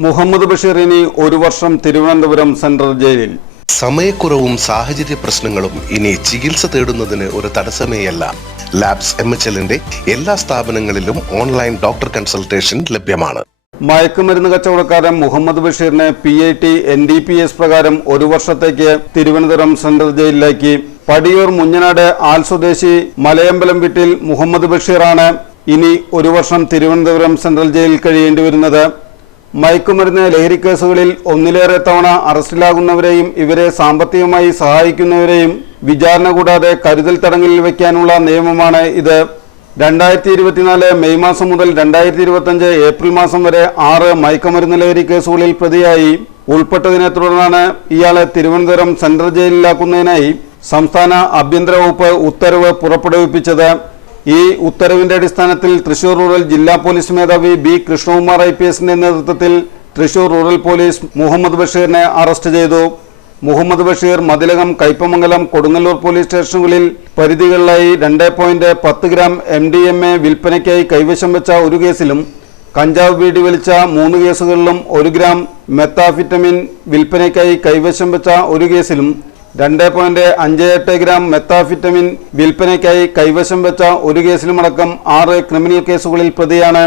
മുഹമ്മദ് ബഷീർ ഇനി ഒരു വർഷം തിരുവനന്തപുരം സെൻട്രൽ ജയിലിൽ. സമയക്കുറവും സാഹചര്യ പ്രശ്നങ്ങളും ഇനി ചികിത്സ തേടുന്നതിന് ഒരു തടസ്സമേയല്ല. ലാബ്സ് എം എച്ച് എല്ലിന്റെ എല്ലാ സ്ഥാപനങ്ങളിലും ഓൺലൈൻ ഡോക്ടർ കൺസൾട്ടേഷൻ ലഭ്യമാണ്. മയക്കുമരുന്ന് കച്ചവടക്കാരൻ മുഹമ്മദ് ബഷീറിനെ P I T N D P S പ്രകാരം ഒരു വർഷത്തേക്ക് തിരുവനന്തപുരം സെൻട്രൽ ജയിലിലാക്കി. പടിയൂർ മുഞ്ഞനാട് ആൽ സ്വദേശി മലയമ്പലം വീട്ടിൽ മുഹമ്മദ് ബഷീറാണ് ഇനി ഒരു വർഷം തിരുവനന്തപുരം സെൻട്രൽ ജയിലിൽ കഴിയേണ്ടി വരുന്നത്. മയക്കുമരുന്ന് ലഹരി കേസുകളിൽ ഒന്നിലേറെ തവണ അറസ്റ്റിലാകുന്നവരെയും ഇവരെ സാമ്പത്തികമായി സഹായിക്കുന്നവരെയും വിചാരണ കൂടാതെ കരുതൽ തടങ്കലിൽ വയ്ക്കാനുള്ള നിയമമാണ് ഇത്. രണ്ടായിരത്തി ഇരുപത്തിനാല് മെയ് മാസം മുതൽ രണ്ടായിരത്തി ഇരുപത്തഞ്ച് ഏപ്രിൽ മാസം വരെ ആറ് മയക്കുമരുന്ന് ലഹരി കേസുകളിൽ പ്രതിയായി. ഉൾപ്പെട്ടതിനെ തുടർന്നാണ് ഇയാളെ തിരുവനന്തപുരം സെൻട്രൽ ജയിലിലാക്കുന്നതിനായി സംസ്ഥാന ആഭ്യന്തര വകുപ്പ് ഉത്തരവ് പുറപ്പെടുവിപ്പിച്ചത്. ഈ ഉത്തരവിന്റെ അടിസ്ഥാനത്തിൽ തൃശൂർ റൂറൽ ജില്ലാ പോലീസ് മേധാവി ബി കൃഷ്ണകുമാർ ഐ പി എസിന്റെ നേതൃത്വത്തിൽ തൃശൂർ റൂറൽ പോലീസ് മുഹമ്മദ് ബഷീറിനെ അറസ്റ്റ് ചെയ്തു. മുഹമ്മദ് ബഷീർ മതിലകം കൈപ്പമംഗലം കൊടുങ്ങല്ലൂർ പോലീസ് സ്റ്റേഷനുകളിൽ പരിധികളിലായി രണ്ട് പോയിന്റ് പത്ത് gram M D M A വിൽപ്പനയ്ക്കായി കൈവശം വെച്ച ഒരു കേസിലും കഞ്ചാവ് വീടി വലിച്ച മൂന്ന് കേസുകളിലും ഒരു ഗ്രാം മെത്താഫിറ്റമിൻ വിൽപ്പനയ്ക്കായി കൈവശം വെച്ച ഒരു കേസിലും രണ്ട് പോയിന്റ് അഞ്ച് എട്ട് ഗ്രാം മെത്താഫിറ്റമിൻ വിൽപ്പനയ്ക്കായി കൈവശം വെച്ച ഒരു കേസിലുമടക്കം ആറ് ക്രിമിനൽ കേസുകളിൽ പ്രതിയാണ്.